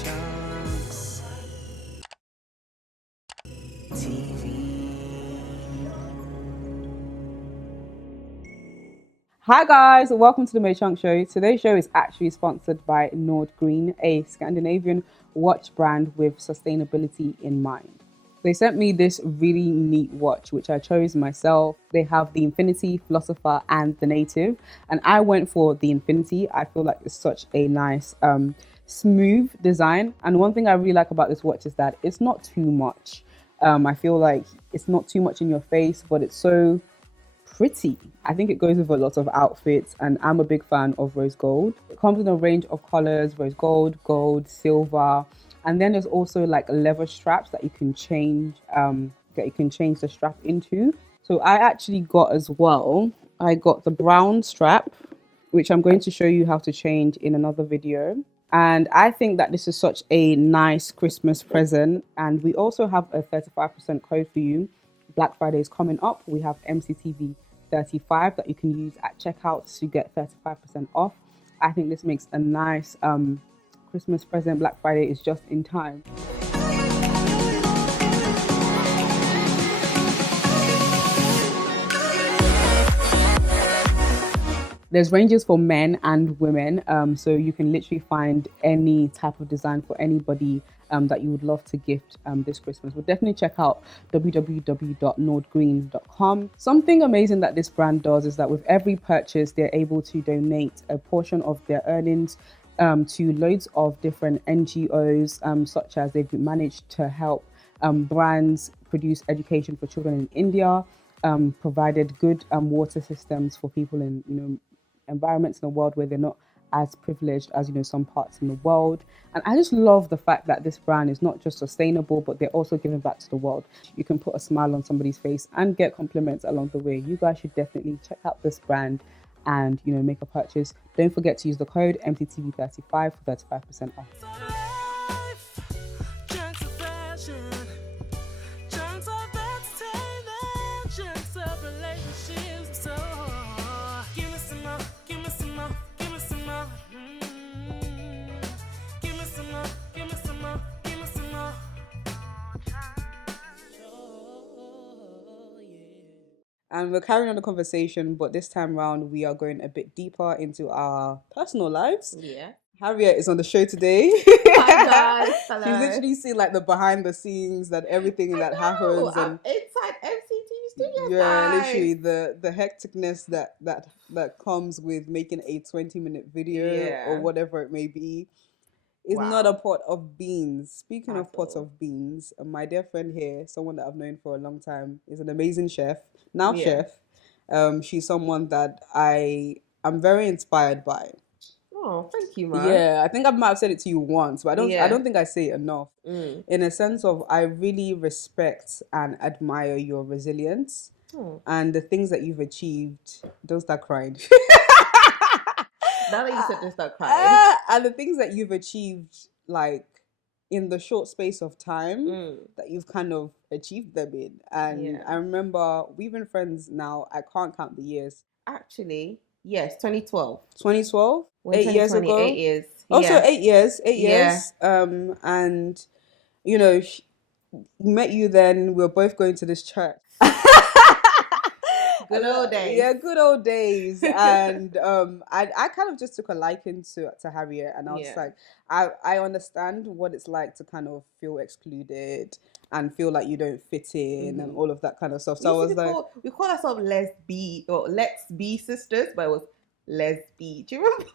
Mochunkstv. Hi guys, welcome to the Mochunk Show. Today's show is actually sponsored by Nordgreen, a Scandinavian watch brand with sustainability in mind. They sent me this really neat watch, which I chose myself. They have the Infinity, Philosopher, and the Native, and I went for the Infinity. I feel like it's such a nice, smooth design. And one thing I really like about this watch is that it's not too much. I feel like it's not too much in your face, but it's so pretty. I think it goes with a lot of outfits, and I'm a big fan of rose gold. It comes in a range of colors: rose gold, gold, silver, and then there's also like leather straps that you can change the strap into. So I actually got as well. I got the brown strap, which I'm going to show you how to change in another video. And I think that this is such a nice Christmas present. And we also have a 35% code for you. Black Friday is coming up. We have MCTV 35 that you can use at checkout to get 35% off. I think this makes a nice Christmas present. Black Friday is just in time. There's ranges for men and women, so you can literally find any type of design for anybody that you would love to gift this Christmas. But definitely check out www.nordgreen.com. Something amazing that this brand does is that with every purchase, they're able to donate a portion of their earnings to loads of different NGOs, such as they've managed to help brands produce education for children in India, provided good water systems for people in environments in the world where they're not as privileged as some parts in the world. And I just love the fact that this brand is not just sustainable, but they're also giving back to the world. You can put a smile on somebody's face and get compliments along the way. You guys should definitely check out this brand and make a purchase. Don't forget to use the code MTTV35 for 35% off. And we're carrying on the conversation, but this time round we are going a bit deeper into our personal lives. Yeah. Harriet is on the show today. Hi guys. Hello. She's literally seen like the behind the scenes that everything that happens, I'm and inside MCT studios. yeah, guys. literally the hecticness that comes with making a 20-minute video or whatever it may be. Is not a pot of beans. Speaking of pot of beans, my dear friend here, someone that I've known for a long time, is an amazing chef. Now chef. She's someone that I'm very inspired by. Oh, thank you, Mo. Yeah, I think I might have said it to you once, but I don't think I say it enough. In a sense of I really respect and admire your resilience and the things that you've achieved. Don't start crying. Now that you said don't start crying. And the things that you've achieved, like in the short space of time that you've kind of achieved them in. And I remember we've been friends now. I can't count the years. Actually, yes, 2012. 2012? 8 years ago? 8 years. Also 8 years. 8 years. And, met you then. We were both going to this church. Good old days. Yeah, good old days. And I kind of just took a liking to Harriet, and I was like, I understand what it's like to kind of feel excluded and feel like you don't fit in and all of that kind of stuff. So I was like, we call ourselves lesbi or let's be sisters, but it was lesbi. Do you remember?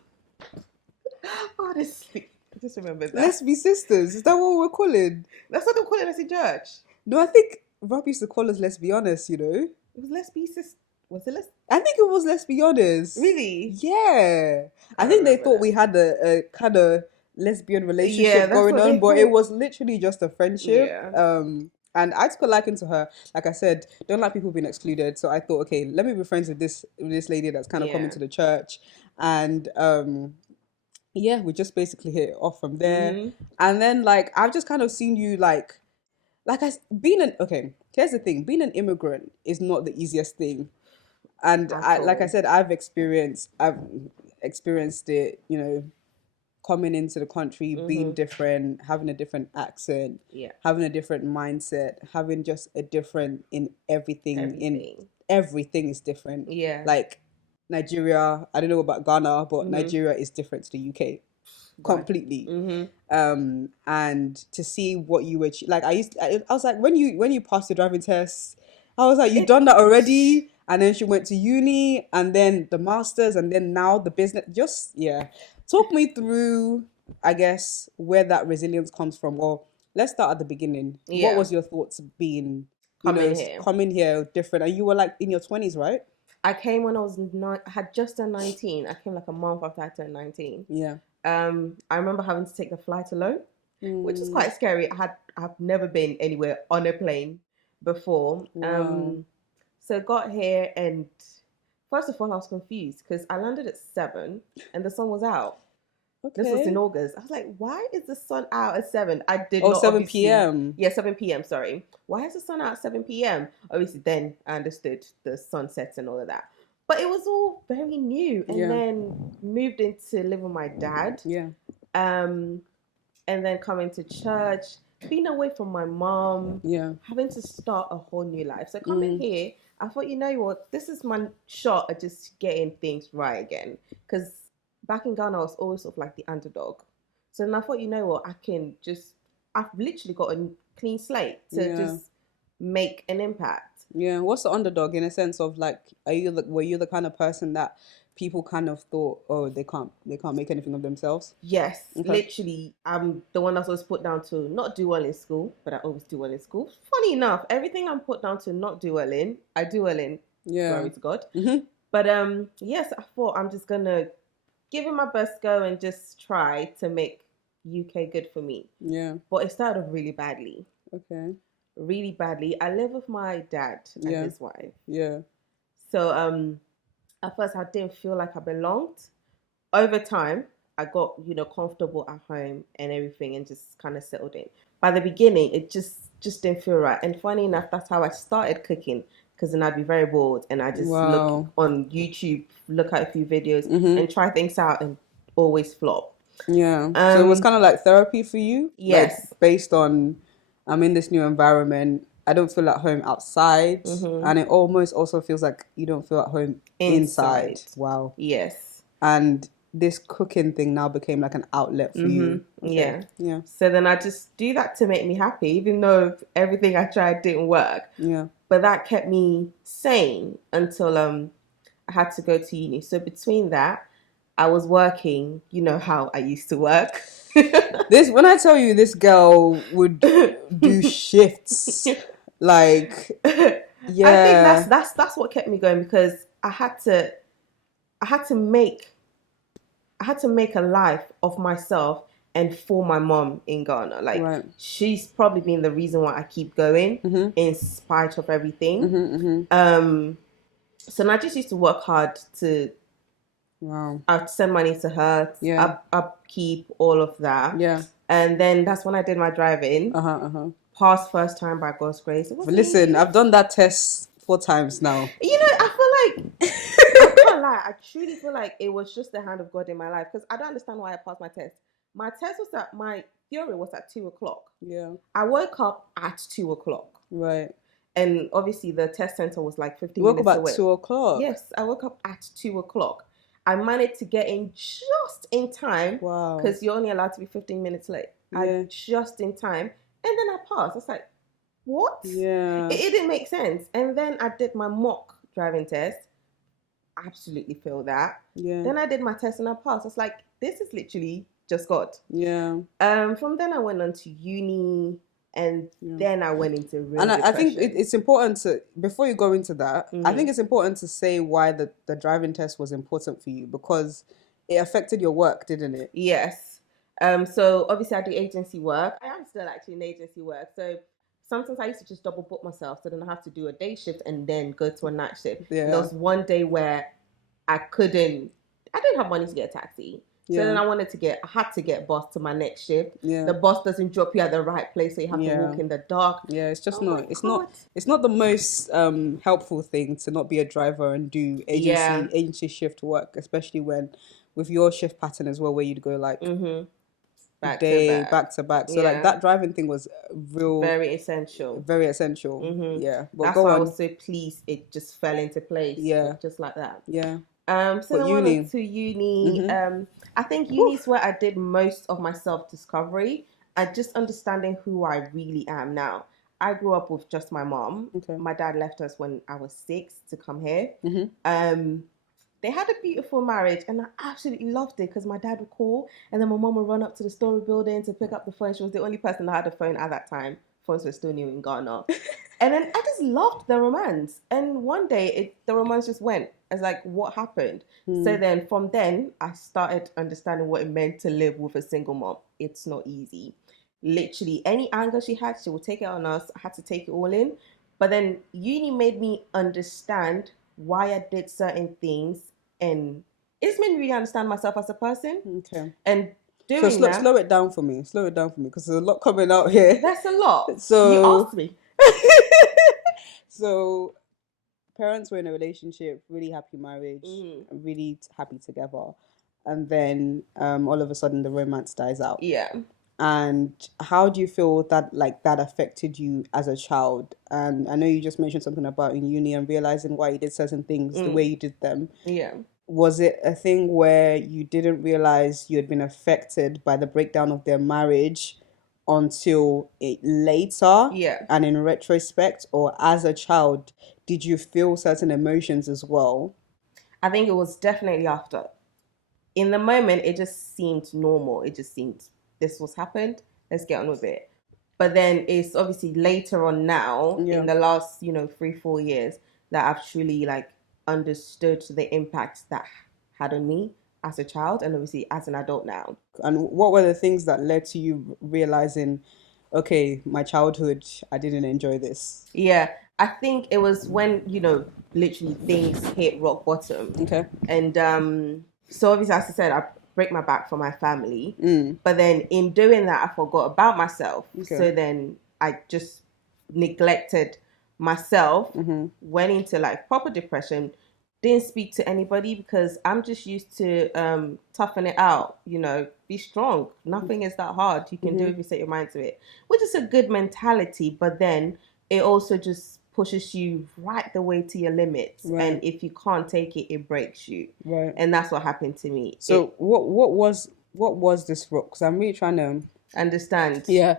Honestly, I just remember that. Let's be sisters. Is that what we're calling? That's what they're calling us in church. No, I think Rob used to call us let's be honest, It was let's be sisters. Was it let's? I think it was let's be honest. Really? Yeah. I think they thought we had a kind of lesbian relationship going on, but it was literally just a friendship. Yeah. And I took a liking to her. Like I said, don't like people being excluded. So I thought, okay, let me be friends with this lady that's kind of coming to the church. And we just basically hit it off from there. And then I've just kind of seen you here's the thing, being an immigrant is not the easiest thing. And I've experienced it, coming into the country, being different, having a different accent, having a different mindset, having just a different in everything. Everything is different. Yeah. Like Nigeria, I don't know about Ghana, but Nigeria is different to the UK. Completely. And to see what you achieve, like I was like, when you passed the driving test, I was like, you've done that already. And then she went to uni, and then the masters, and then now the business. Just talk me through, I guess, where that resilience comes from. Or let's start at the beginning. What was your thoughts being coming here different? And you were like in your 20s, right? I came when I was had just turned 19. I came like a month after I turned 19. Yeah. I remember having to take the flight alone, which is quite scary. I've never been anywhere on a plane before. Wow. So got here, and first of all, I was confused because I landed at 7 and the sun was out. Okay. This was in August. I was like, why is the sun out at 7? I did not 7 p.m. Yeah, 7 p.m. Sorry. Why is the sun out at 7 p.m? Obviously, then I understood the sunsets and all of that. But it was all very new. And then moved in to live with my dad. Yeah. And then coming to church, being away from my mom. Yeah. Having to start a whole new life. So coming here, I thought, you know what? This is my shot at just getting things right again. Because back in Ghana, I was always sort of like the underdog. So then I thought, you know what? I've literally got a clean slate to just make an impact. Yeah. What's the underdog in a sense of like, were you the kind of person that people kind of thought, oh, they can't make anything of themselves? Yes, literally. I'm the one that's always put down to not do well in school, but I always do well in school. Funny enough, everything I'm put down to not do well in, I do well in. Yeah. Glory to God. But yes, I thought I'm just gonna give it my best go and just try to make UK good for me. Yeah. But it started really badly. Okay. Really badly. I live with my dad and his wife. Yeah. So at first I didn't feel like I belonged. Over time, I got, comfortable at home and everything and just kind of settled in. By the beginning, it just didn't feel right. And funny enough, that's how I started cooking, because then I'd be very bored and I just look on YouTube, look at a few videos and try things out and always flop. Yeah. So it was kind of like therapy for you? Yes. Like based on, I'm in this new environment. I don't feel at home outside. And it almost also feels like you don't feel at home inside. Wow. Yes. And this cooking thing now became like an outlet for you. Okay. Yeah. So then I just do that to make me happy, even though everything I tried didn't work. Yeah. But that kept me sane until I had to go to uni. So between that, I was working, you know how I used to work. When I tell you this girl would do shifts, like, yeah. I think that's what kept me going, because I had to make a life of myself and for my mom in Ghana. Like, she's probably been the reason why I keep going in spite of everything. So I just used to work hard to I'd send money to her, upkeep, all of that. Yeah. And then that's when I did my driving. Passed first time by God's grace. Listen, I've done that test 4 times now. I feel like I can't lie. I truly feel like it was just the hand of God in my life, because I don't understand why I passed my test. My theory was at 2:00. Yeah. I woke up at 2:00. Right. And obviously the test center was like 15 minutes away. You woke up at 2:00? Yes, I woke up at 2:00. I managed to get in just in time. Wow. Because you're only allowed to be 15 minutes late. Yeah. Just in time. And then I passed. I was like, what? Yeah. It didn't make sense. And then I did my mock driving test. Absolutely failed that. Yeah. Then I did my test and I passed. I was like, this is literally just God. Yeah. From then I went on to uni, and then I went into real depression. I think it's important to, before you go into that, I think it's important to say why the driving test was important for you, because it affected your work, didn't it? Yes. So obviously I do agency work. I am still actually in agency work. So sometimes I used to just double book myself. So then I have to do a day shift and then go to a night shift. Yeah. There was one day where I didn't have money to get a taxi. So then I had to get bus to my next shift. Yeah. The bus doesn't drop you at the right place, so you have to walk in the dark. Yeah, it's just it's not the most helpful thing to not be a driver and do agency shift work, especially when with your shift pattern as well, where you'd go like back to back. So like that driving thing was very essential. Yeah, but that's go why on. I was so pleased it just fell into place. Yeah, just like that. Yeah. So but then uni. went to uni. I think uni's where I did most of my self-discovery and just understanding who I really am now. I grew up with just my mom. Okay. My dad left us when I was 6 to come here. Mm-hmm. They had a beautiful marriage and I absolutely loved it because my dad would call and then my mom would run up to the story building to pick up the phone. She was the only person that had a phone at that time. Phones were still new in Ghana. And then I just loved the romance. And one day the romance just went. I was like, what happened? So then from then, I started understanding what it meant to live with a single mom. It's not easy. Literally, any anger she had, she would take it on us. I had to take it all in. But then uni made me understand why I did certain things, and it's made me really understand myself as a person. Okay. And doing that, slow it down for me because there's a lot coming out here. That's a lot. So you asked me. So parents were in a relationship, really happy marriage, really happy together, and then all of a sudden the romance dies out. Yeah. And how do you feel that that affected you as a child? And I know you just mentioned something about in uni and realizing why you did certain things the way you did them. Yeah. Was it a thing where you didn't realize you had been affected by the breakdown of their marriage until later? Yeah. And in retrospect, or as a child, did you feel certain emotions as well? I think it was definitely after. In the moment, it just seemed normal. It just seemed this was happened. Let's get on with it. But then it's obviously later on now, in the last 3-4 years, that I've truly understood the impact that had on me as a child and obviously as an adult now. And what were the things that led to you realizing, okay, my childhood, I didn't enjoy this? Yeah, I think it was when literally things hit rock bottom. Okay. And so obviously, as I said, I break my back for my family. But then in doing that, I forgot about myself. Okay. So then I just neglected myself, went into proper depression, didn't speak to anybody because I'm just used to toughen it out, be strong. Nothing is that hard. You can do it if you set your mind to it, which is a good mentality. But then it also just pushes you right the way to your limits. Right. And if you can't take it, it breaks you. Right. And that's what happened to me. So what was this rock? Because I'm really trying to understand. Yeah.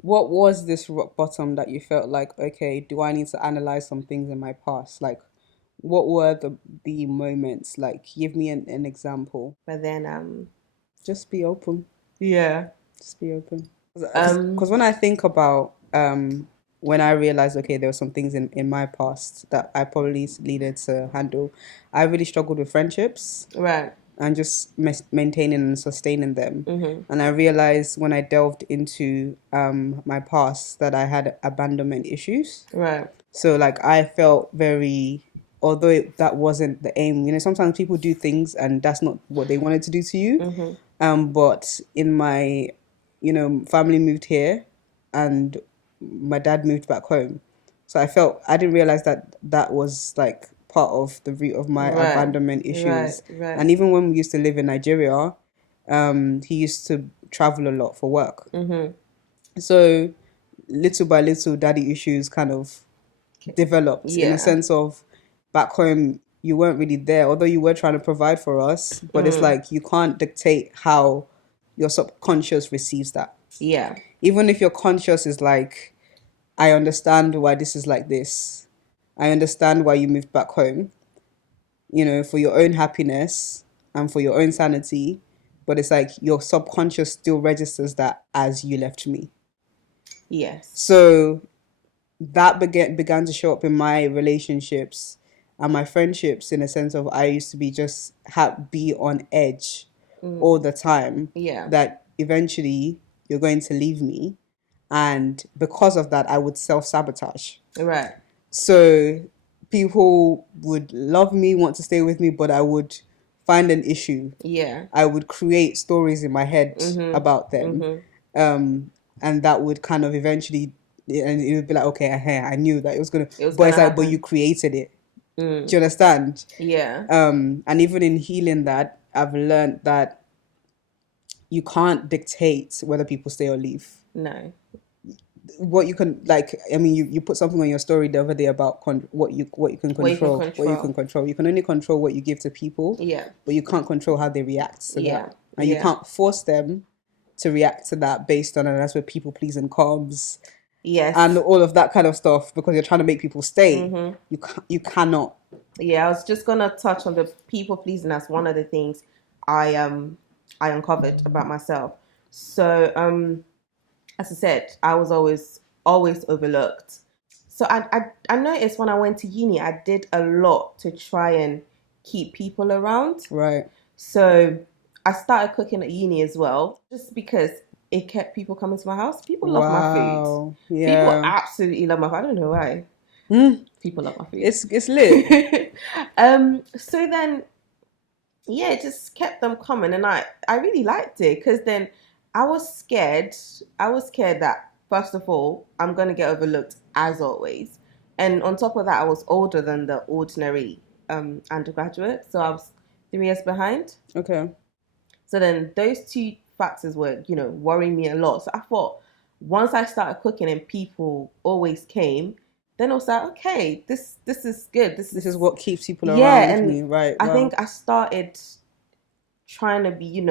What was this rock bottom that you felt like, okay, do I need to analyze some things in my past? What were the moments? Give me an example. But then just be open. Yeah. Just be open. Because when I think about when I realized, okay, there were some things in my past that I probably needed to handle, I really struggled with friendships. Right. And just maintaining and sustaining them. And I realized when I delved into my past that I had abandonment issues. Right. So I felt very, although that wasn't the aim, sometimes people do things and that's not what they wanted to do to you. But in my, family moved here and my dad moved back home. So I didn't realize that was part of the root of my abandonment issues. Right. And even when we used to live in Nigeria, he used to travel a lot for work. So little by little, daddy issues kind of developed in a sense of back home, you weren't really there, although you were trying to provide for us, but it's you can't dictate how your subconscious receives that. Yeah. Even if your conscious is I understand why this is like this. I understand why you moved back home, for your own happiness and for your own sanity. But it's your subconscious still registers that as you left me. Yes. So that began to show up in my relationships and my friendships in a sense of I used to be on edge all the time. Yeah. That eventually you're going to leave me. And because of that, I would self-sabotage. Right. So people would love me, want to stay with me, but I would find an issue. Yeah. I would create stories in my head about them. And that would kind of eventually, and it would be okay, I knew that it was going to, but it's but you created it. Do you understand? Yeah. And even in healing that, I've learned that you can't dictate whether people stay or leave. No. What you can, like, I mean, you put something on your story the other day about what you can control. What you can control. You can only control what you give to people. Yeah. But you can't control how they react to that. And yeah. you can't force them to react to that based on, and that's where people pleasing comes. Yes. And all of that kind of stuff, because you're trying to make people stay. You cannot. Yeah, I was just gonna touch on the people pleasing as one of the things I uncovered about myself. So as I said, I was always overlooked. So I noticed when I went to uni, I did a lot to try and keep people around. Right. So I started cooking at uni as well, just because it kept people coming to my house. People love my food. Yeah. People absolutely love my food. I don't know why. People love my food. It's lit. So then, yeah, it just kept them coming, and I really liked it, because then I was scared that, first of all, I'm going to get overlooked as always. And on top of that, I was older than the ordinary undergraduate. So I was 3 years behind. Okay. So then those two factors were, worrying me a lot. So I thought, once I started cooking and people always came, then I was like, okay, this is good. This is what keeps people around me. Right. I think I started trying to be,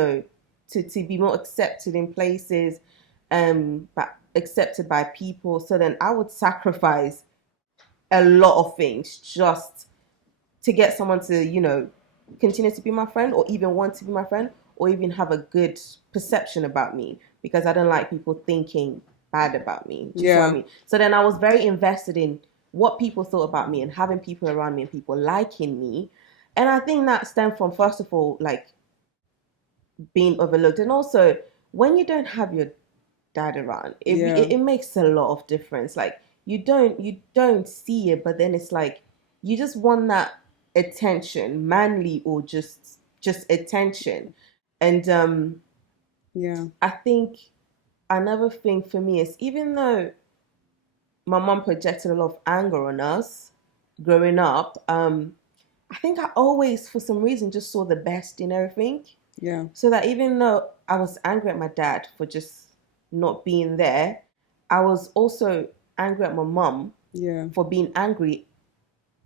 to be more accepted in places, but accepted by people. So then I would sacrifice a lot of things just to get someone to, continue to be my friend, or even want to be my friend, or even have a good perception about me, because I don't like people thinking bad about me. Do you see what I mean? So then I was very invested in what people thought about me and having people around me and people liking me. And I think that stemmed from, first of all, like, being overlooked. And also, when you don't have your dad around, it makes a lot of difference. Like, you don't see it, but then it's like you just want that attention, manly or just attention. And I think another thing for me is, even though my mom projected a lot of anger on us growing up, I think I always, for some reason, just saw the best in everything. Yeah. So that even though I was angry at my dad for just not being there, I was also angry at my mom for being angry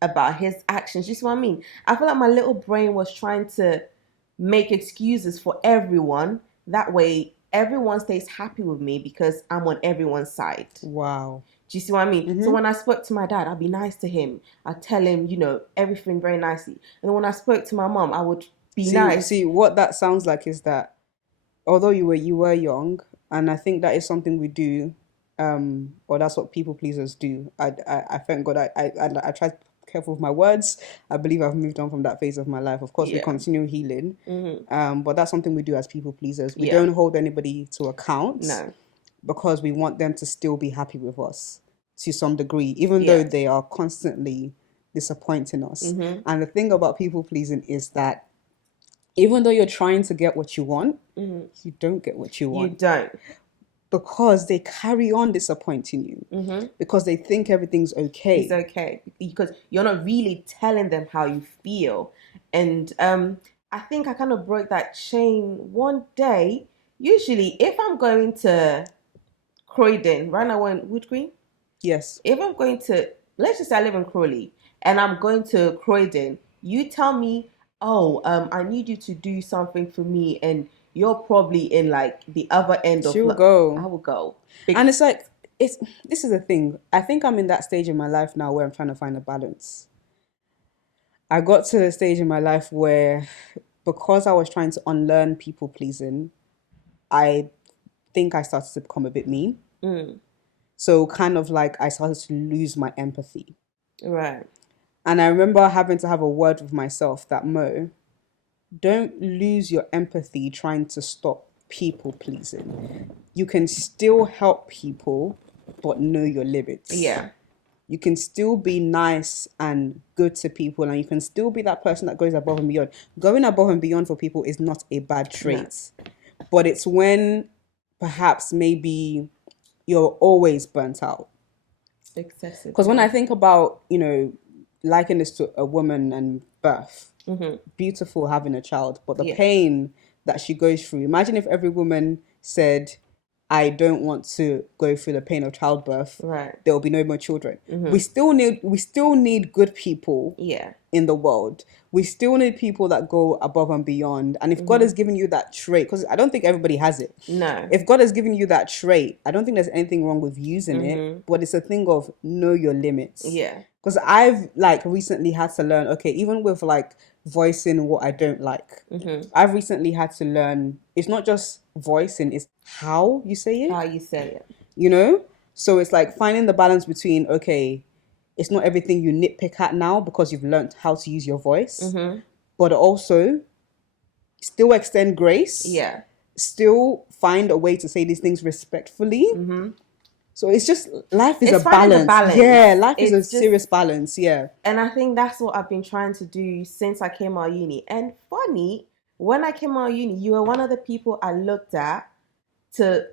about his actions. You see what I mean? I feel like my little brain was trying to make excuses for everyone. That way, everyone stays happy with me because I'm on everyone's side. Wow. Do you see what I mean? So when I spoke to my dad, I'd be nice to him. I'd tell him, everything very nicely. And then when I spoke to my mom, I would be nice. See, what that sounds like is that, although you were young, and I think that is something we do, or that's what people pleasers do. I thank God I try to be careful with my words. I believe I've moved on from that phase of my life. Of course, we continue healing, but that's something we do as people pleasers. We don't hold anybody to account. No. Because we want them to still be happy with us to some degree, even though they are constantly disappointing us. And the thing about people pleasing is that even though you're trying to get what you want, you don't get what you want. You don't. Because they carry on disappointing you. Because they think everything's okay. It's okay. Because you're not really telling them how you feel. And I think I kind of broke that chain one day. Usually, if I'm going to Croydon, right now we're in Wood Green? Yes. If I'm going to, let's just say I live in Crawley, and I'm going to Croydon, you tell me, I need you to do something for me, and you're probably in like the other end of go. I will go. And it's like, this is the thing. I think I'm in that stage in my life now where I'm trying to find a balance. I got to the stage in my life where, because I was trying to unlearn people pleasing, I think I started to become a bit mean. So kind of like I started to lose my empathy. Right. And I remember having to have a word with myself that, Mo, don't lose your empathy trying to stop people pleasing. You can still help people, but know your limits. Yeah. You can still be nice and good to people, and you can still be that person that goes above and beyond. Going above and beyond for people is not a bad trait. No. But it's when perhaps maybe you're always burnt out. Excessive. Because when I think about, liken this to a woman and birth, beautiful having a child, but the pain that she goes through. Imagine if every woman said, I don't want to go through the pain of childbirth. Right. There will be no more children. We still need good people in the world. We still need people that go above and beyond. And if God has given you that trait, because I don't think everybody has it. No. If God has given you that trait, I don't think there's anything wrong with using it, but it's a thing of know your limits. Yeah. Because I've like recently had to learn, okay, even with like voicing what I don't like, I've recently had to learn, it's not just voicing, it's how you say it. How you say it. You know? So it's like finding the balance between, okay, it's not everything you nitpick at now because you've learned how to use your voice, but also still extend grace. Yeah. Still find a way to say these things respectfully. So it's just, life is a balance. Yeah, life is a serious balance. Yeah. And I think that's what I've been trying to do since I came out of uni. And funny, when I came out of uni, you were one of the people I looked at to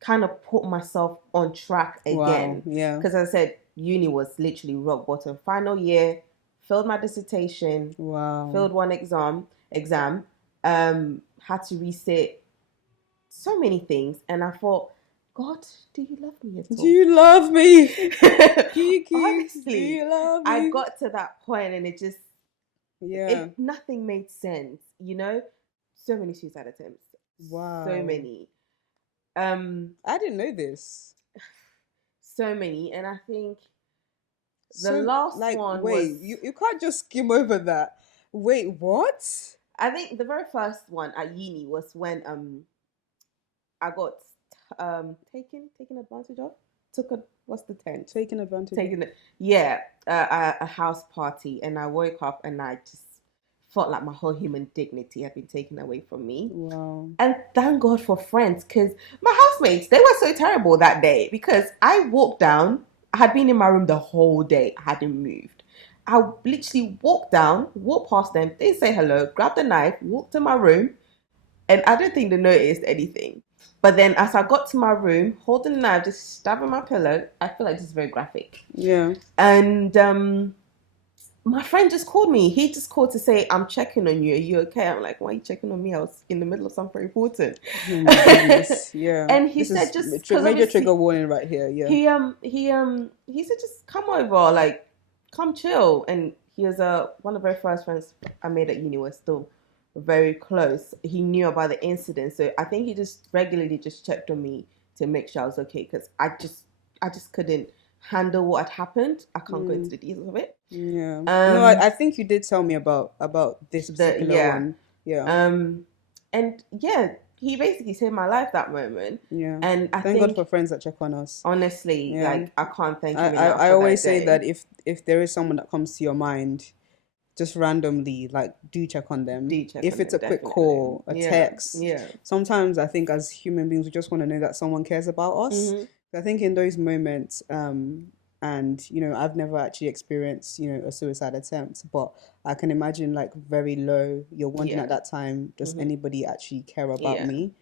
kind of put myself on track again. Wow. Yeah. Because as I said, uni was literally rock bottom. Final year, failed my dissertation. Wow. Failed one exam. Had to resit so many things. And I thought, God, do you love me at all? Do you love me? Honestly, do you love me? I got to that point and it just, nothing made sense, you know? So many suicide attempts. Wow. So many. I didn't know this. So many. And I think the last one was... you can't just skim over that. Wait, what? I think the very first one at uni was when I got taken advantage of. What's the term? Taken advantage of. Yeah, a house party, and I woke up and I just felt like my whole human dignity had been taken away from me. Wow. And thank God for friends, because my housemates, they were so terrible that day, because I walked down, I had been in my room the whole day, I hadn't moved. I literally walked past them, they say hello, grabbed the knife, walked to my room, and I don't think they noticed anything. But then as I got to my room, holding the knife, just stabbing my pillow, I feel like this is very graphic. Yeah. And my friend just called me. He just called to say, I'm checking on you. Are you okay? I'm like, why are you checking on me? I was in the middle of something important. Oh my goodness. Yeah. And he said, just major trigger warning right here. Yeah. He said, just come over, like, come chill. And he was one of the very first friends I made at uni. We're still very close. He knew about the incident, so I think he just regularly just checked on me to make sure I was okay, because I just couldn't handle what had happened. I can't go into the details of it. Yeah. No, I think you did tell me about this particular one. Yeah. And yeah, he basically saved my life that moment. Yeah. And I thank think, God for friends that check on us. Honestly, like, I can't thank him enough. I always say that if there is someone that comes to your mind, just randomly, like, do check on them. If it's a quick call, a text. Yeah. Sometimes I think as human beings, we just want to know that someone cares about us. I think in those moments, and, you know, I've never actually experienced, you know, a suicide attempt, but I can imagine, like, very low. You're wondering at that time, does anybody actually care about me?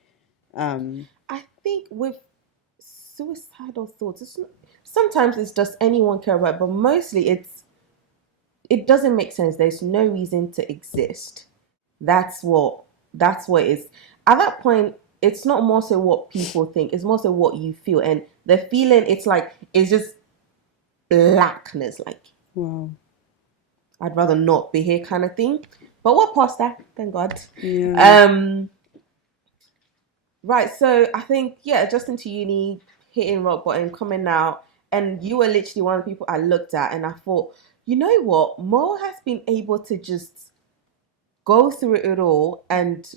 I think with suicidal thoughts, sometimes it's just anyone care about, but mostly it doesn't make sense. There's no reason to exist. That's what it is. At that point, it's not more so what people think. It's more so what you feel. And the feeling, it's just blackness. Like, wow, I'd rather not be here kind of thing. But we're past that, thank God. Yeah. Right, so I think, just into uni, hitting rock bottom, coming out. And you were literally one of the people I looked at and I thought, you know what? Mo has been able to just go through it all and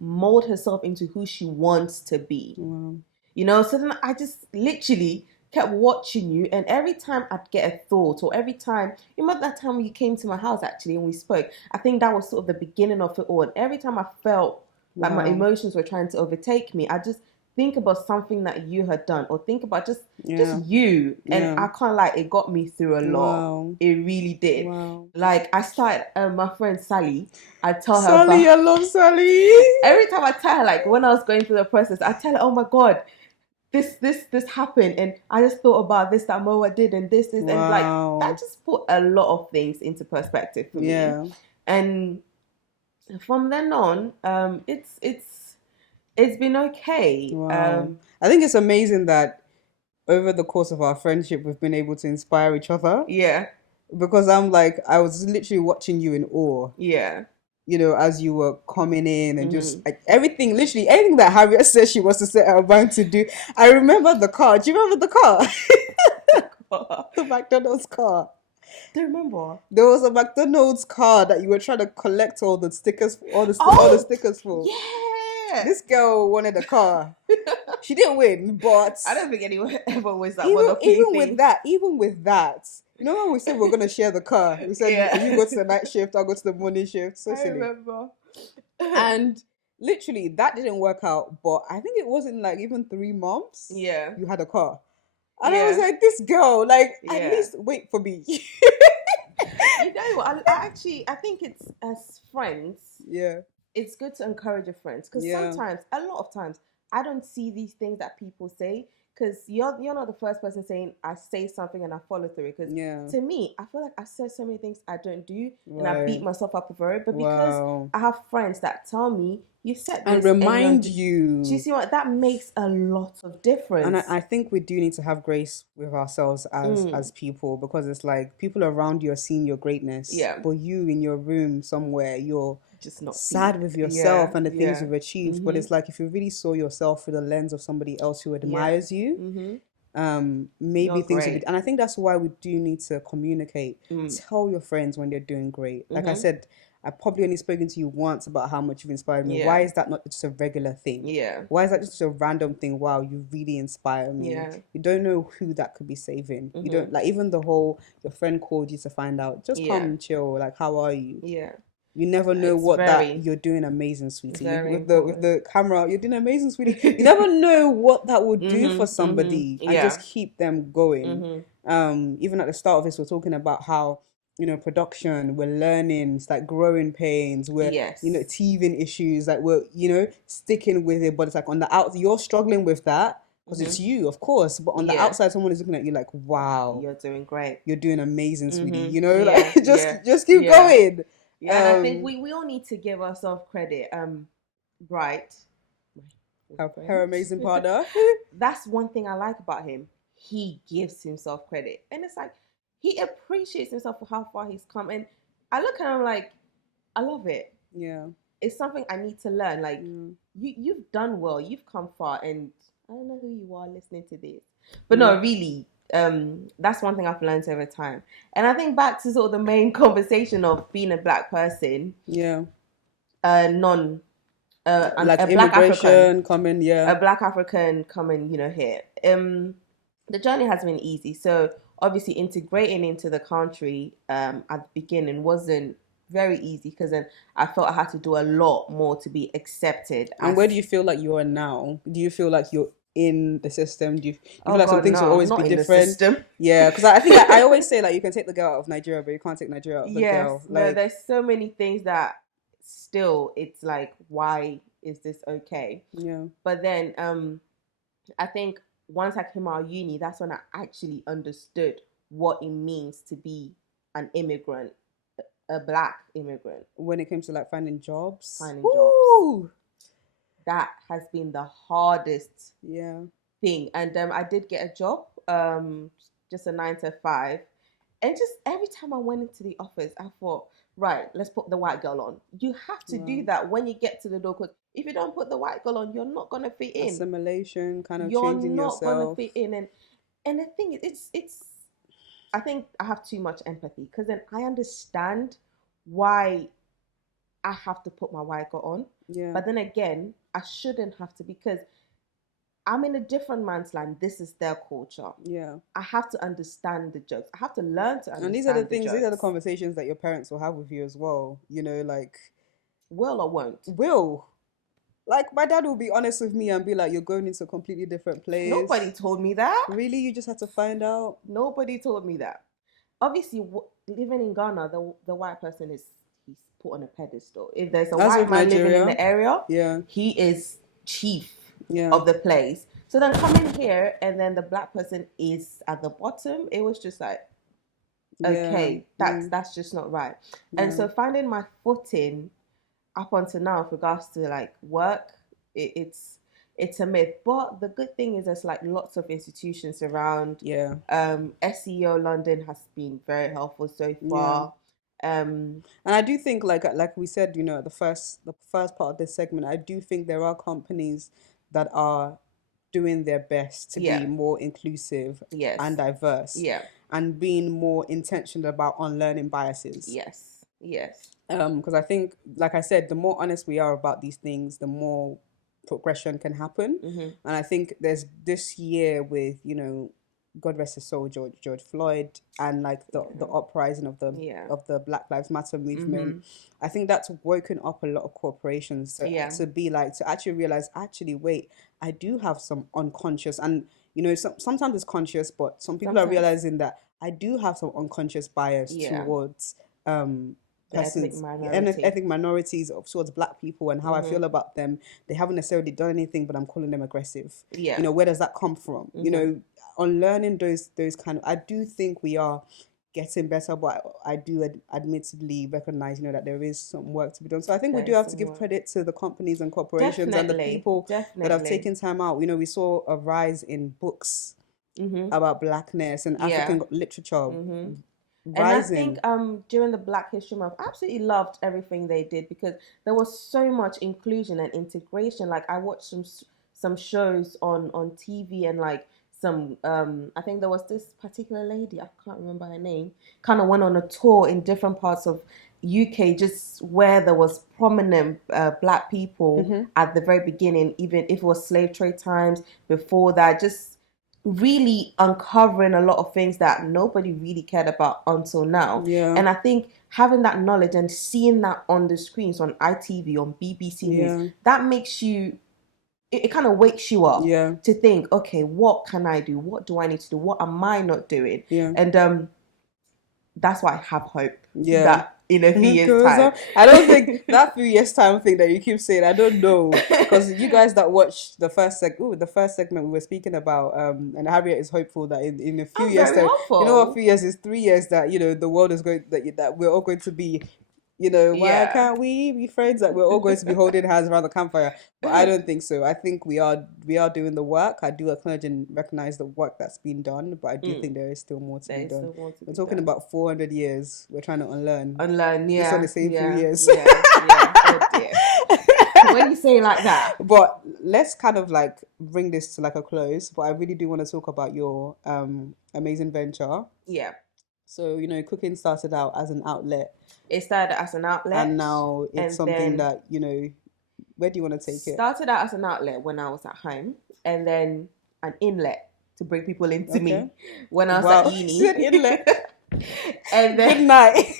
mold herself into who she wants to be. Wow. You know, so then I just literally kept watching you, and every time I'd get a thought, or every time, you remember that time when you came to my house actually and we spoke, I think that was sort of the beginning of it all. And every time I felt like my emotions were trying to overtake me, I just think about something that you had done, or think about just you, and I can't lie, it got me through a lot. It really did. Like, I started my friend Sally, I tell her Sally, I love Sally. Every time I tell her, like, when I was going through the process, I tell her, oh my God, this happened, and I just thought about this that Moa did, and this and like, that just put a lot of things into perspective for me. And from then on, it's been okay. Wow. I think it's amazing that over the course of our friendship, we've been able to inspire each other. Yeah. Because I'm like, I was literally watching you in awe. Yeah. As you were coming in and just like, everything, literally anything that Harriet said she was to set her mind to do. I remember the car. Do you remember the car? The McDonald's car. Do you remember? There was a McDonald's car that you were trying to collect all the stickers, all the stickers for. Yeah. This girl wanted a car. She didn't win, but I don't think anyone ever wins that even with that, you know when we said we're gonna share the car, we said you go to the night shift, I'll go to the morning shift. So silly. I remember. And literally that didn't work out, but I think it wasn't like even 3 months. Yeah. You had a car. And I was like, this girl, like, at least wait for me. You know what? I think it's as friends. Yeah. It's good to encourage your friends because sometimes, a lot of times, I don't see these things that people say because you're not the first person saying I say something and I follow through. Because to me, I feel like I've said so many things I don't do and I beat myself up over it. But because I have friends that tell me you said this and remind you. Do you see what that makes a lot of difference? And I think we do need to have grace with ourselves as people, because it's like people around you are seeing your greatness. Yeah. But you in your room somewhere, you're just not sad with yourself and the things you've achieved. But it's like if you really saw yourself through the lens of somebody else who admires you, maybe things would be. And I think that's why we do need to communicate. Tell your friends when they're doing great. Like I said, I've probably only spoken to you once about how much you've inspired me. Why is that not just a regular thing? Why is that just a random thing? Wow, you really inspire me. You don't know who that could be saving. You don't, like, even the whole, your friend called you to find out, just come chill, like, how are you? You never know you're doing amazing, sweetie. With the camera, you're doing amazing, sweetie. You never know what that would do for somebody and just keep them going. Even at the start of this, we're talking about how, production, we're learning, it's like growing pains, we're, teething issues, like we're, sticking with it, but it's like on the out, you're struggling with that because it's you, of course, but on the outside, someone is looking at you like, wow, you're doing great. You're doing amazing, sweetie. Like, just keep going. Yeah, and I think we all need to give ourselves credit. Bright, her amazing partner. That's one thing I like about him. He gives himself credit, and it's like he appreciates himself for how far he's come. And I look at him like, I love it. Yeah, it's something I need to learn. Like you've done well, you've come far, and I don't know who you are listening to this, but no, really. That's one thing I've learned over time. And I think back to sort of the main conversation of being a black person. Yeah. Like a black African coming, a black African coming, here. The journey has been easy. So obviously integrating into the country at the beginning wasn't very easy because then I felt I had to do a lot more to be accepted. And where do you feel like you are now? Do you feel like you're in the system? Do you feel like some things will always be different? Yeah, because I think I always say, like, you can take the girl out of Nigeria, but you can't take Nigeria out of the girl. Like, no, there's so many things that still it's like, why is this okay? Yeah. But then I think once I came out of uni, that's when I actually understood what it means to be an immigrant, a black immigrant. When it came to like finding jobs. That has been the hardest thing. And I did get a job, just a 9 to 5. And just every time I went into the office, I thought, right, let's put the white girl on. You have to do that when you get to the door, because if you don't put the white girl on, you're not going to fit in. Assimilation, kind of changing yourself. You're not going to fit in. And the thing is, it's I think I have too much empathy, because then I understand why I have to put my white girl on. Yeah. But then again, I shouldn't have to, because I'm in a different man's land. This is their culture. Yeah. I have to understand the jokes. I have to learn to understand. And these are the things, these are the conversations that your parents will have with you as well. Like, will or won't? Will. Like, my dad will be honest with me and be like, you're going into a completely different place. Nobody told me that. Really? You just had to find out? Nobody told me that. Obviously, living in Ghana, the white person he's put on a pedestal. If there's a white man living in the area, he is chief of the place. So then coming here and then the black person is at the bottom, it was just like, okay, that's just not right. And so finding my footing, up until now, with regards to like work, it's a myth. But the good thing is there's like lots of institutions around. Yeah. SEO London has been very helpful so far. And I do think, like we said, you know, the first part of this segment, I do think there are companies that are doing their best to be more inclusive and diverse, and being more intentional about unlearning biases. Yes. Because I think, like I said, the more honest we are about these things, the more progression can happen. And I think there's this year with, you know, God rest his soul, George Floyd, and like the uprising of the Black Lives Matter movement. I think that's woken up a lot of corporations to be like, to actually realize, actually, wait, I do have some unconscious, and you know, sometimes it's conscious, but some people are realizing that I do have some unconscious bias towards ethnic minorities, of towards Black people, and how I feel about them. They haven't necessarily done anything, but I'm calling them aggressive. You know, where does that come from? You know, on learning those kind of, I do think we are getting better, but I do admittedly recognize, you know, that there is some work to be done. So I think we do have to give credit to the companies and corporations and the people that have taken time out. You know, we saw a rise in books about Blackness and African literature. And I think during the Black History Month, I absolutely loved everything they did, because there was so much inclusion and integration. Like, I watched some shows on TV, and like some I think there was this particular lady, I can't remember her name, kind of went on a tour in different parts of UK, just where there was prominent Black people at the very beginning, even if it was slave trade times, before that, just really uncovering a lot of things that nobody really cared about until now. And I think having that knowledge and seeing that on the screens, on ITV, on BBC News, that makes you, it kind of wakes you up to think, okay, what can I do? What do I need to do? What am I not doing? And that's why I have hope that in a few years' time. I don't think that few years' time thing that you keep saying, I don't know. Because you guys that watched the first segment we were speaking about, and Harriet is hopeful that in a few years' time, you know what, few years is 3 years, that, you know, the world is going, that we're all going to be, you know, why can't we be friends? That we're all going to be holding hands around the campfire. But I don't think so. I think we are doing the work. I do acknowledge and recognize the work that's been done, but I do think there is still more to be done. We're talking about 400 years. We're trying to unlearn. Just on the same few years. Oh dear. When you say it like that. But let's kind of like bring this to like a close. But I really do want to talk about your amazing venture. So, you know, cooking started out as an outlet. It started as an outlet. And now it's something that, you know, where do you want to take it? Started out as an outlet when I was at home, and then an inlet to bring people into me when I was at uni. An inlet. And then, good night.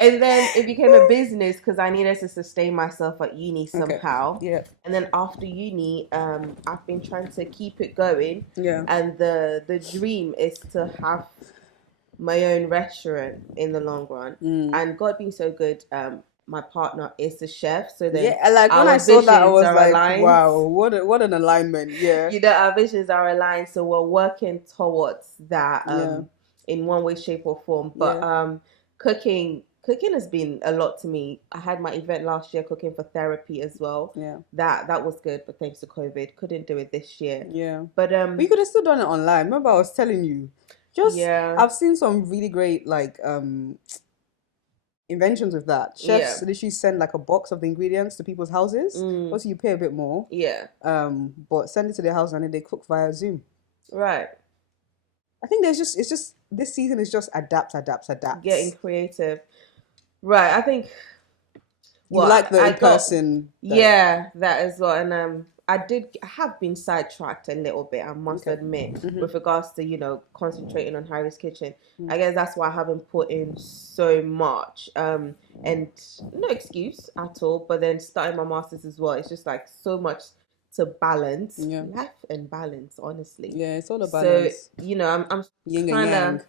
And then it became a business because I needed to sustain myself at uni somehow. And then after uni, I've been trying to keep it going. And the dream is to have my own restaurant in the long run. And God being so good, my partner is the chef, so then like when I saw that, I was like, aligned. wow, what an alignment. You know, our visions are aligned, so we're working towards that in one way, shape or form. But cooking has been a lot to me. I had my event last year, cooking for therapy as well. That was good, but thanks to COVID, couldn't do it this year. But you could have still done it online. Remember I was telling you, I've seen some really great like inventions with that. Chefs literally send like a box of the ingredients to people's houses. Also, you pay a bit more. But send it to their house and then they cook via Zoom. Right. I think it's just this season is just adapt. Getting creative. Right. I think you like the in-person. That as well. And I have been sidetracked a little bit, I must admit, with regards to, you know, concentrating on Harriet's Kitchen. I guess that's why I haven't put in so much. And no excuse at all, but then starting my master's as well, it's just like so much to balance. Life and balance, honestly. It's all about balance. So, you know, I'm trying to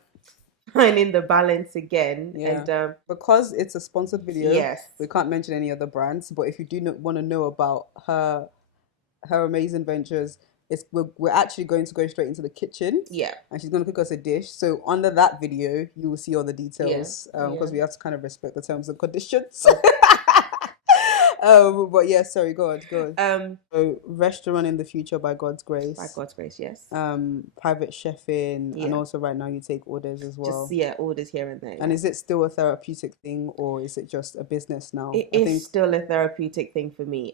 finding the balance again. And because it's a sponsored video, we can't mention any other brands, but if you do want to know about her amazing ventures, we're actually going to go straight into the kitchen. And she's going to cook us a dish. So under that video, you will see all the details because we have to kind of respect the terms and conditions. But yeah, sorry, go on. So restaurant in the future by God's grace. By God's grace, yes. Private chefing, and also right now you take orders as well. Just orders here and there. And is it still a therapeutic thing, or is it just a business now? It is still a therapeutic thing for me.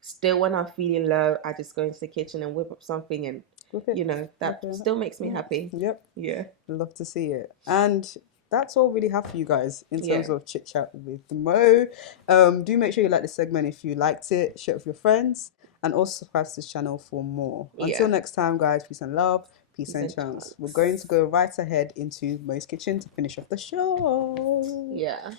Still, when I'm feeling low, I just go into the kitchen and whip up something, and that still makes me happy. Yep. Yeah. Love to see it. And that's all we really have for you guys in terms of Chit Chat with Mo. Do make sure you like this segment if you liked it. Share it with your friends, and also subscribe to this channel for more. Until next time, guys, peace and love. Peace and chance. We're going to go right ahead into Mo's kitchen to finish off the show. Yeah.